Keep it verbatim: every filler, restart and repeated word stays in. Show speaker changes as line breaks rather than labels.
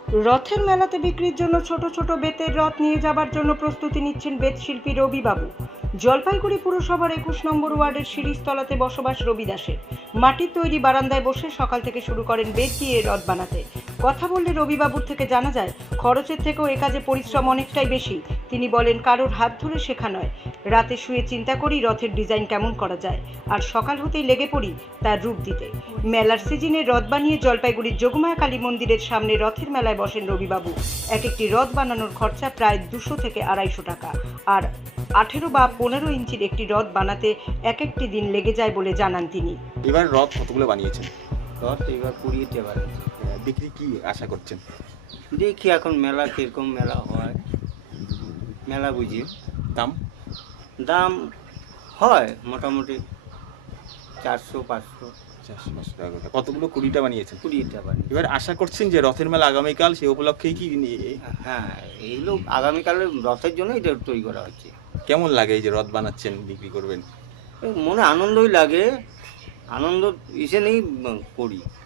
রথের মেলাতে বিক্রির জন্য ছোট ছোট বেতের রথ নিয়ে যাবার জন্য প্রস্তুতি নিচ্ছেন বেতশিল্পী রবিবাবু। জলপাইগুড়ি পুরসভার একুশ নম্বর ওয়ার্ডের শিরিষতলাতে বসবাস রবি দাসের। মাটির তৈরি বারান্দায় বসে সকাল থেকে শুরু করেন বেত দিয়ে রথ বানাতে। কথা বললে রবিবাবুর থেকে জানা যায় খরচের থেকেও এ কাজে পরিশ্রম অনেকটাই বেশি। তিনি বলেন, কারোর হাত ধরে শেখা নয়, রাতে শুয়ে চিন্তা করি রথের ডিজাইন কেমন করা যায়, আর সকাল হতেই লেগে পড়ি তার রূপ দিতে। মেলার সিজনে রথ বানিয়ে জলপাইগুড়ির যোগমায়া কালী মন্দিরের সামনে রথের মেলায় বসেন রবিবাবু। এক একটি রথ বানানোর খরচা প্রায় দুশো থেকে আড়াইশো টাকা, আর আঠেরো বা পনেরো ইঞ্চির একটি রথ বানাতে এক একটি দিন লেগে যায় বলে জানান তিনি।
এবার রথ কতগুলো বানিয়েছেন?
রথ এবার কুড়িতে পারে।
বিক্রি কি আশা করছেন?
দেখি এখন মেলা কিরকম মেলা হয়, মেলা বুঝি।
দাম
দাম হয় মোটামুটি চারশো পাঁচশো
চারশো পাঁচশো টাকা করে। কতগুলো কুড়িটা বানিয়েছেন?
কুড়িটা পারে।
এবার আশা করছেন যে রথের মেলা আগামীকাল, সেই উপলক্ষেই কি
হ্যাঁ, এইগুলো আগামীকালে রথের জন্য এটা তৈরি করা হচ্ছে।
কেমন লাগে এই যে রথ বানাচ্ছেন, বিক্রি করবেন?
মনে আনন্দই লাগে, আনন্দ ইসে নেই করি।